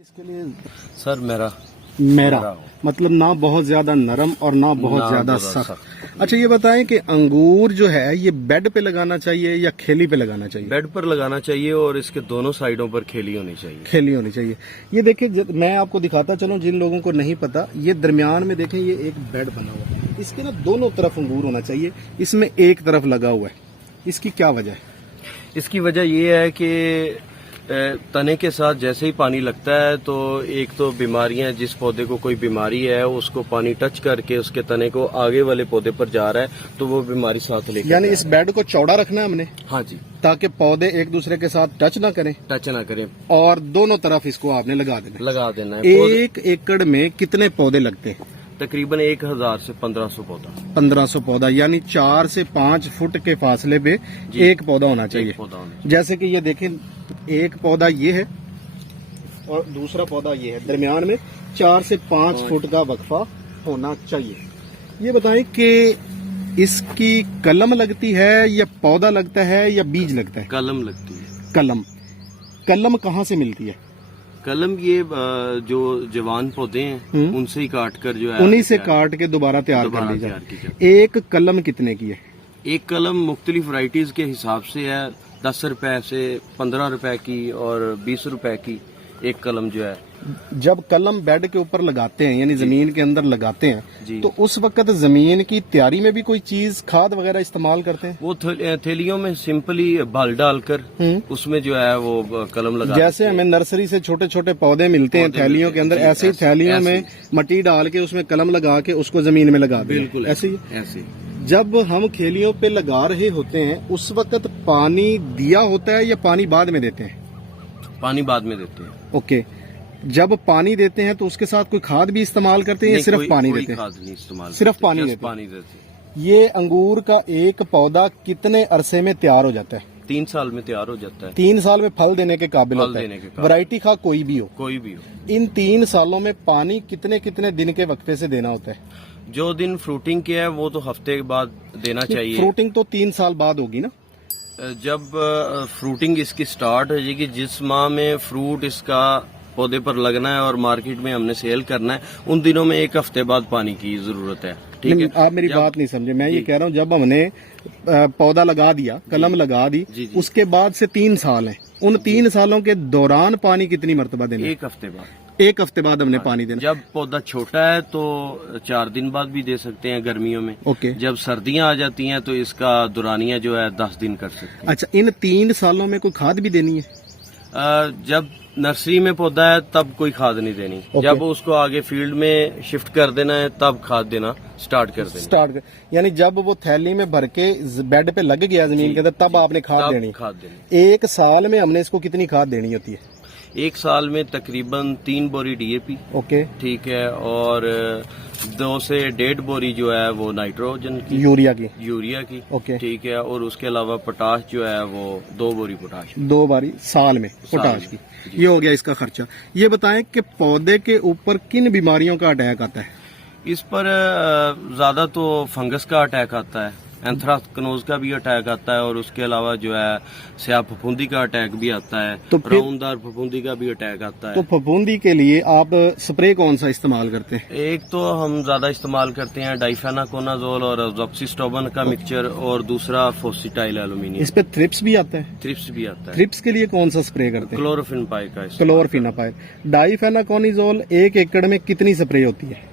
इसके लिए सर मेरा मेरा मतलब ना बहुत ज्यादा नरम और ना बहुत ज्यादा सख्त। अच्छा ये बताएं कि अंगूर जो है ये बेड पे लगाना चाहिए या खेली पे लगाना चाहिए? बेड पर लगाना चाहिए और इसके दोनों साइडों पर खेली होनी चाहिए। खेली होनी चाहिए। ये देखिए मैं आपको दिखाता चलूं जिन लोगों को नहीं पता, ये दरमियान में देखें ये एक बेड बना हुआ है, इसके ना दोनों तरफ अंगूर होना चाहिए, इसमें एक तरफ लगा हुआ है। इसकी क्या वजह है? इसकी वजह ये है कि तने के साथ जैसे ही पानी लगता है तो एक तो बीमारियां, जिस पौधे को कोई बीमारी है उसको पानी टच करके उसके तने को आगे वाले पौधे पर जा रहा है तो वो बीमारी साथ लेकर, यानी इस बेड को चौड़ा रखना है हमने? हाँ जी, ताकि पौधे एक दूसरे के साथ टच ना करें और दोनों तरफ इसको आपने लगा देना है। एक एकड़ में कितने पौधे लगते हैं? तकरीबन 1000 से 1500 पौधा। 1500 पौधा, यानी 4 से 5 फुट के फासले पे एक पौधा होना चाहिए। जैसे कि ये देखें, एक पौधा ये है और दूसरा पौधा ये है, दरमियान में 4 से 5 फुट का वक्फा होना चाहिए। ये बताएं कि इसकी कलम लगती है या पौधा लगता है या बीज लगता है? कलम लगती है। कलम कहाँ से मिलती है? कलम ये जो जवान पौधे हैं उनसे ही काट कर जो है, उन्हीं से काट के दोबारा तैयार कर ली जाती है। एक कलम कितने की है? एक कलम मुख्तलिफ वैरायटीज के हिसाब से है, 10 रुपए से 15 रुपए की और 20 रुपए की एक कलम जो है। जब कलम बेड के ऊपर लगाते हैं यानी जमीन के अंदर लगाते हैं तो उस वक्त जमीन की तैयारी में भी कोई चीज खाद वगैरह इस्तेमाल करते हैं? वो थैलियों में सिंपली बल डालकर उसमें जो है वो कलम लगा, जैसे हमें नर्सरी से छोटे छोटे पौधे मिलते हैं थैलियों के अंदर, ऐसे ही थैलियों में मट्टी डाल के उसमें कलम लगा के उसको जमीन में लगा दें। बिल्कुल ऐसे ही जब हम खेलियों पे लगा रहे होते हैं उस वक्त पानी दिया होता है या पानी बाद में देते हैं? पानी बाद में देते हैं। ओके, जब पानी देते हैं तो उसके साथ कोई खाद भी इस्तेमाल करते हैं या सिर्फ पानी देते हैं? खाद नहीं इस्तेमाल, सिर्फ पानी देते हैं। ये अंगूर का एक पौधा कितने अरसे में तैयार हो जाता है? 3 साल में तैयार हो जाता है। 3 साल में फल देने के काबिल होता है, वैरायटी खा कोई भी हो। इन 3 सालों में पानी कितने कितने दिन के वक्फे से देना होता है? जो दिन फ्रूटिंग के है वो तो हफ्ते के बाद देना चाहिए। फ्रूटिंग तो 3 साल बाद होगी ना? जब फ्रूटिंग इसकी स्टार्ट हो जाएगी, जिस माह में फ्रूट इसका पौधे पर लगना है और मार्केट में हमने सेल करना है, उन दिनों में 1 हफ्ते बाद पानी की जरूरत है। ठीक है, आप मेरी बात नहीं समझे। मैं ये कह रहा हूँ जब हमने पौधा लगा दिया, कलम लगा दी, उसके बाद से 3 साल हैं, उन 3 सालों के दौरान पानी कितनी मरतबा देना? 1 हफ्ते बाद। 1 हफ्ते बाद हमने पानी देना। जब पौधा छोटा है तो 4 दिन बाद भी दे सकते हैं गर्मियों में। ओके। जब सर्दियां आ जाती हैं तो इसका दुरानिया जो है 10 दिन कर सकते हैं। अच्छा, इन 3 सालों में कोई खाद भी देनी है? जब नर्सरी में पौधा है तब कोई खाद नहीं देनी। जब उसको आगे फील्ड में शिफ्ट कर देना है तब खाद देना स्टार्ट कर देना। यानी जब वो थैली में भर के बेड पे लग गया जमीन के अंदर तब आपने खाद देनी। 1 साल में हमने इसको कितनी खाद देनी होती है? 1 साल में तकरीबन 3 बोरी DAP। ओके, ठीक है, और 2 से 1.5 बोरी जो है वो नाइट्रोजन की, यूरिया की। ओके, ठीक है, और उसके अलावा पोटाश जो है वो 2 बोरी पोटाश। 2 बारी साल में पोटाश की। ये हो गया इसका खर्चा। ये बताएं कि पौधे के ऊपर किन बीमारियों का अटैक आता है? इस पर ज्यादा तो फंगस का अटैक आता है, एंथ्राकनोज का भी अटैक आता है और उसके अलावा जो है स्याह फफूंदी का अटैक भी आता है, तो ब्राउनदार फफूंदी का भी अटैक आता है। तो फफूंदी के लिए आप स्प्रे कौन सा इस्तेमाल करते हैं? एक तो हम ज्यादा इस्तेमाल करते हैं डाइफेनाकोनाजोल और अजॉक्सिस्टोबन का मिक्सचर, और दूसरा फोसिटाइल एल्यूमिनियम। इस पे थ्रिप्स भी आता है? थ्रिप्स भी आता है। थ्रिप्स के लिए कौन सा स्प्रे करते हैं? क्लोरोफिनापाइर। डाइफेनाकोनाजोल 1 एकड़ में कितनी स्प्रे होती है?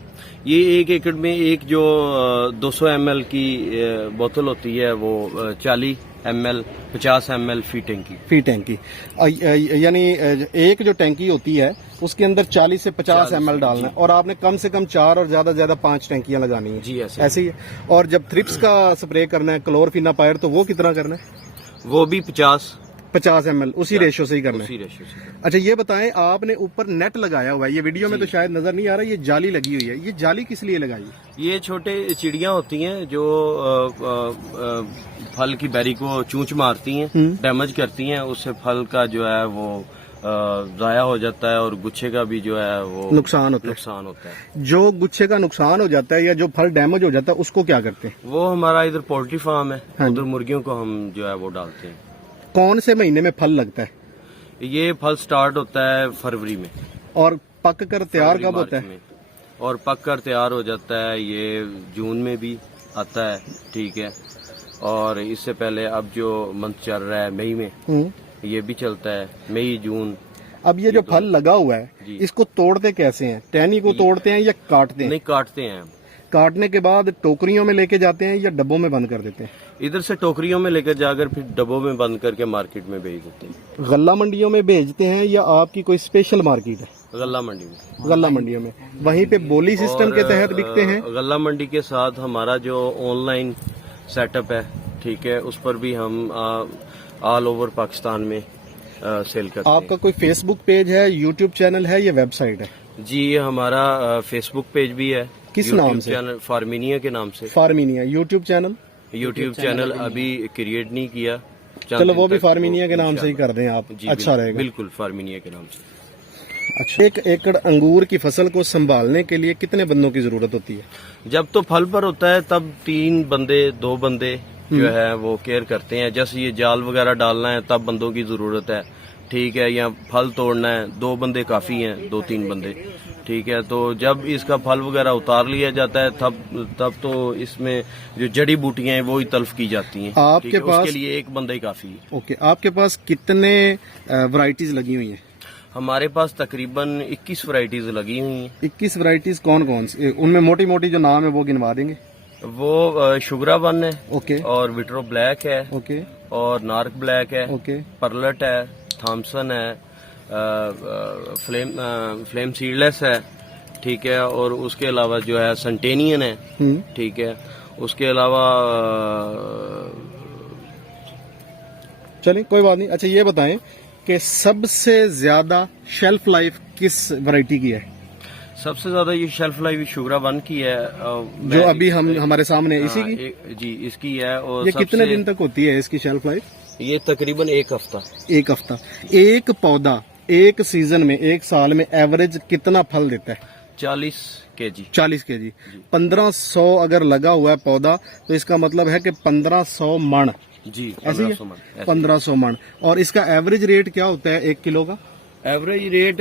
ये 1 एकड़ में एक जो 200 ml की बोतल होती है वो 40 ml 50 ml फी टैंकी। यानी एक जो टैंकी होती है उसके अंदर 40 से 50 ml डालना है और आपने कम से कम 4 और ज्यादा 5 टैंकियां लगानी है। जी ऐसे ही है। और जब थ्रिप्स का स्प्रे करना है क्लोरफिनापायर तो वो कितना करना है? वो भी 50 ml उसी रेशो से ही करना है। अच्छा ये बताएं, आपने ऊपर नेट लगाया हुआ है, ये वीडियो में तो शायद नजर नहीं आ रहा, ये जाली लगी हुई है, ये जाली किस लिए लगाई है? ये छोटे चिड़ियां होती हैं जो फल की बेरी को चूंच मारती हैं, डैमेज करती हैं, उससे फल का जो है वो जाया हो जाता है और गुच्छे का भी जो है वो नुकसान होता है। जो गुच्छे का नुकसान हो जाता है या जो फल डैमेज हो जाता है उसको क्या करते हैं? वो हमारा इधर पोल्ट्री फार्म है, उधर मुर्गियों को हम जो है वो डालते हैं। कौन से महीने में फल लगता है? ये फल स्टार्ट होता है फरवरी में। और पक कर तैयार कब होता है? और पक कर तैयार हो जाता है ये जून में भी आता है, ठीक है। और इससे पहले अब जो मंथ चल रहा है मई में, ये भी चलता है, मई जून। अब ये जो फल लगा हुआ है इसको तोड़ते कैसे हैं? टहनी को तोड़ते हैं या काटते हैं? नहीं, काटते हैं। काटने के बाद टोकरियों में लेके जाते हैं या डब्बों में बंद कर देते हैं? इधर से टोकरियों में लेकर जाकर फिर डब्बों में बंद करके मार्केट में भेज देते हैं। गल्ला मंडियों में भेजते हैं या आपकी कोई स्पेशल मार्केट है? गल्ला मंडी में। गल्ला मंडियों में, वहीं पे बोली सिस्टम के तहत बिकते हैं? गल्ला मंडी के साथ हमारा जो ऑनलाइन सेटअप है, ठीक है, उस पर भी हम ऑल ओवर पाकिस्तान में सेल करते हैं। आपका कोई फेसबुक पेज है, यूट्यूब चैनल है या वेबसाइट है? जी, हमारा फेसबुक पेज भी है। किस नाम से? चैनल फार्मिनिया के नाम से। Farminia. YouTube channel? YouTube channel अभी क्रिएट नहीं किया। चलो वो भी फार्मिनिया के नाम से ही कर दें आप, अच्छा रहेगा। बिल्कुल फार्मिनिया के नाम से। अच्छा, 1 एकड़ अंगूर की फसल को संभालने के लिए कितने बंदों की जरूरत होती है? जब तो फल पर होता है तब 3 बंदे 2 बंदे जो है वो केयर करते हैं। जैसे ये जाल वगैरह डालना है तब बंदों की जरूरत है, ठीक है। या फल तोड़ना है 2 बंदे काफी हैं, 2-3 बंदे, ठीक है। तो जब इसका फल वगैरह उतार लिया जाता है तब तो इसमें जो जड़ी बूटियां हैं वो ही तल्फ की जाती हैं। आपके पास उसके लिए 1 बंदा ही काफी है। ओके, आपके पास कितने वैरायटीज लगी हुई हैं? हमारे पास तकरीबन 21 वैरायटीज लगी हुई हैं। 21 वैरायटीज कौन कौन सी? उनमें मोटी मोटी जो नाम है वो गिनवा देंगे? वो शुगरा वन है, ओके, और विट्रो ब्लैक है, ओके, और नार्क ब्लैक है, ओके, परलट है, थॉमसन है, फ्लेम सीडलेस है, ठीक है। और उसके अलावा जो है सेंटेनियन है, ठीक है। उसके अलावा चलिए कोई बात नहीं। अच्छा, ये बताएं कि सबसे ज्यादा शेल्फ लाइफ किस वैरायटी की है? सबसे ज्यादा ये शेल्फ लाइफ शुगरा वन की है, जो अभी हमारे सामने इसी की? जी, इसकी है। और ये कितने दिन तक होती है इसकी शेल्फ लाइफ? ये तकरीबन 1 हफ्ता। 1 हफ्ता। एक पौधा एक सीजन में, एक साल में एवरेज कितना फल देता है? 40 केजी। 40 केजी। 1500 अगर लगा हुआ है पौधा तो इसका मतलब है कि 1500 मण। जी, ऐसे ही 1500 मण। और इसका एवरेज रेट क्या होता है 1 किलो का? एवरेज रेट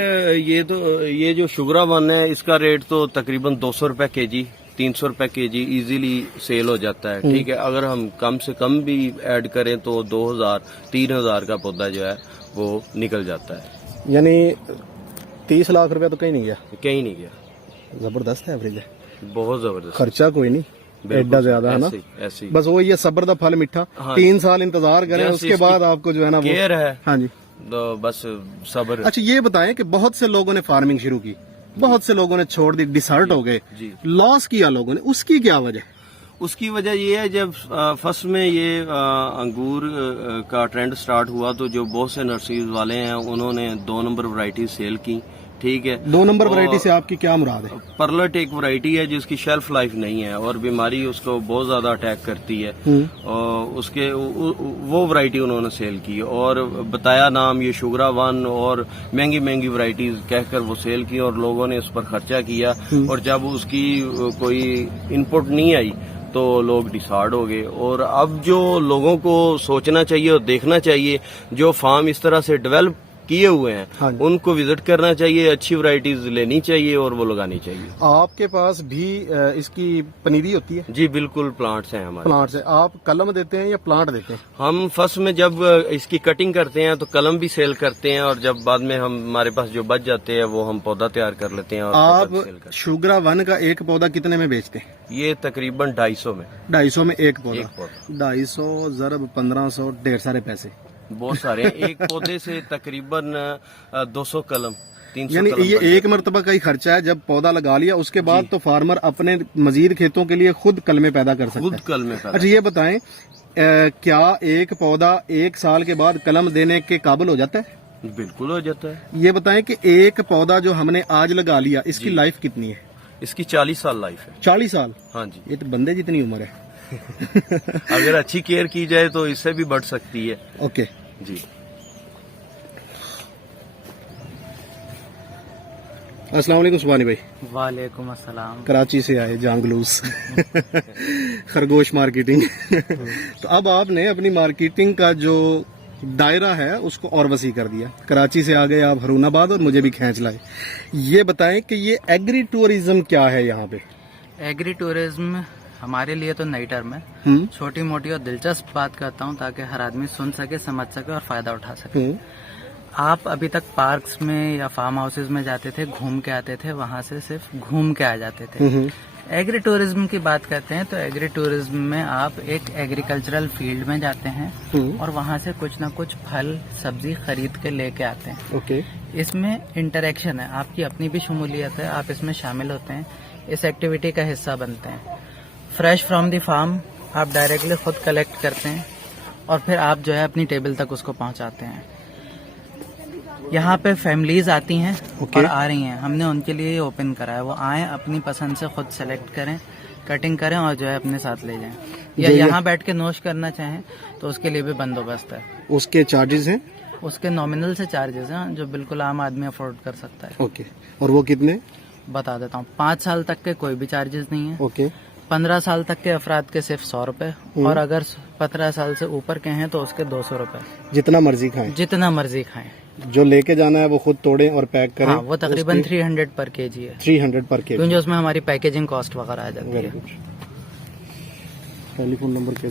ये जो शुगरा वन है इसका रेट तो तकरीबन 200 रुपए केजी, 300 रुपए केजी इजीली सेल हो जाता है, ठीक है। अगर हम कम से कम भी ऐड करें तो 2000-3000 का पौधा जो है वो निकल जाता है। यानी 30 लाख रुपया तो कहीं नहीं गया? कहीं नहीं गया। जबरदस्त एवरेज है, बहुत जबरदस्त। खर्चा कोई नहीं एडा ज्यादा है ना? ऐसे बस वो ये सब्र दा फल मीठा। हाँ, 3 साल इंतजार करें, उसके बाद आपको जो है ना केयर है। हाँ जी, तो बस सब्र। अच्छा, ये बताएं कि बहुत से लोगों ने फार्मिंग शुरू की, बहुत से लोगों ने छोड़ दी, डिसर्ट हो गए, लॉस किया लोगों ने, उसकी क्या वजह? उसकी वजह ये है, जब फर्स्ट में ये अंगूर का ट्रेंड स्टार्ट हुआ तो जो बहुत से नर्सरीज वाले हैं उन्होंने 2 नंबर वैरायटी सेल की, ठीक है। 2 नंबर वैरायटी से आपकी क्या मुराद है? परलट एक वैरायटी है जिसकी शेल्फ लाइफ नहीं है और बीमारी उसको बहुत ज्यादा अटैक करती है, और उसके वो वैरायटी उन्होंने सेल की और बताया नाम ये शुगरा वन और महंगी महंगी वैरायटीज कहकर वो सेल की और लोगों ने उस पर खर्चा किया, और जब उसकी कोई इनपुट नहीं आई तो लोग डिसार्ड हो गए। और अब जो लोगों को सोचना चाहिए और देखना चाहिए, जो फार्म इस तरह से डेवलप किए हुए हैं, हाँ, उनको विजिट करना चाहिए, अच्छी वैरायटीज लेनी चाहिए और वो लगानी चाहिए। आपके पास भी इसकी पनीरी होती है? जी बिल्कुल, प्लांट्स हैं हमारे। प्लांट्स है। आप कलम देते हैं या प्लांट देते हैं? हम फर्स्ट में जब इसकी कटिंग करते हैं तो कलम भी सेल करते हैं, और जब बाद में हमारे पास जो बच जाते हैं वो हम पौधा तैयार कर लेते हैं और आप शुगरा वन का एक पौधा कितने में बेचते हैं? ये तकरीबन 250 में। 250 में एक पौधा? 250 ज़रब 1500, ढेर सारे पैसे, बहुत सारे हैं। एक पौधे से तकरीबन 200 कलम, 300 यानी कलम ये एक मरतबा का ही खर्चा है। जब पौधा लगा लिया उसके बाद तो फार्मर अपने मजीद खेतों के लिए खुद कलमे पैदा कर सकता है। खुद कलमे पैदा। अच्छा, ये बताएं क्या एक पौधा 1 साल के बाद कलम देने के काबिल हो जाता है? बिल्कुल हो जाता है। ये बताएं कि एक पौधा जो हमने आज लगा लिया इसकी लाइफ कितनी है? इसकी 40 साल लाइफ है। 40 साल? हाँ जी। ये तो बंदे जितनी उम्र है। अगर अच्छी केयर की जाए तो इससे भी बढ़ सकती है। ओके जी। अस्सलाम वालेकुम सुबानी भाई। वालेकुम अस्सलाम। कराची से आए जांगलूस खरगोश मार्केटिंग। तो अब आपने अपनी मार्केटिंग का जो दायरा है उसको और वसी कर दिया। कराची से आ गए आप हरूनाबाद और मुझे भी खींच लाए। ये बताएं कि ये एग्री टूरिज्म क्या है यहाँ पे? एग्री टूरिज्म हमारे लिए तो नई टर्म है। छोटी मोटी और दिलचस्प बात करता हूँ ताकि हर आदमी सुन सके, समझ सके और फायदा उठा सके। आप अभी तक पार्क्स में या फार्म हाउसेज में जाते थे, घूम के आते थे, वहाँ से सिर्फ घूम के आ जाते थे। एग्री टूरिज्म की बात करते हैं तो एग्री टूरिज्म में आप एक एग्रीकल्चरल फील्ड में जाते हैं और वहाँ से कुछ ना कुछ फल सब्जी खरीद के लेके आते हैं। ओके। इसमें इंटरेक्शन है, आपकी अपनी भी शमूलियत है, आप इसमें शामिल होते हैं, इस एक्टिविटी का हिस्सा बनते हैं। फ्रेश फ्रॉम द फार्म आप डायरेक्टली खुद कलेक्ट करते हैं और फिर आप जो है अपनी टेबल तक उसको पहुंचाते हैं। यहाँ पे फैमिलीज आती हैं और आ रही हैं, हमने उनके लिए ओपन करा है। वो आए, अपनी पसंद से खुद सेलेक्ट करें, कटिंग करें और जो है अपने साथ ले जाएं। या यहाँ बैठ के नोश करना चाहें तो उसके लिए भी बंदोबस्त है। उसके चार्जेस हैं? उसके नॉमिनल से चार्जेस हैं जो बिल्कुल आम आदमी अफोर्ड कर सकता है। ओके। और वो कितने? बता देता हूँ। 5 साल तक के कोई भी चार्जेस नहीं है। ओके। 15 साल तक के अफराद के सिर्फ 100 रुपए और अगर 15 साल से ऊपर के हैं तो उसके 200 रुपए। जितना मर्जी खाएं? जितना मर्जी खाएं। जो लेके जाना है वो खुद तोड़ें और पैक करें। हाँ, वो तकरीबन 300 पर केजी है। 300 पर केजी, क्योंकि उसमें हमारी पैकेजिंग कॉस्ट वगैरह आ जाती है। टेलीफोन नंबर के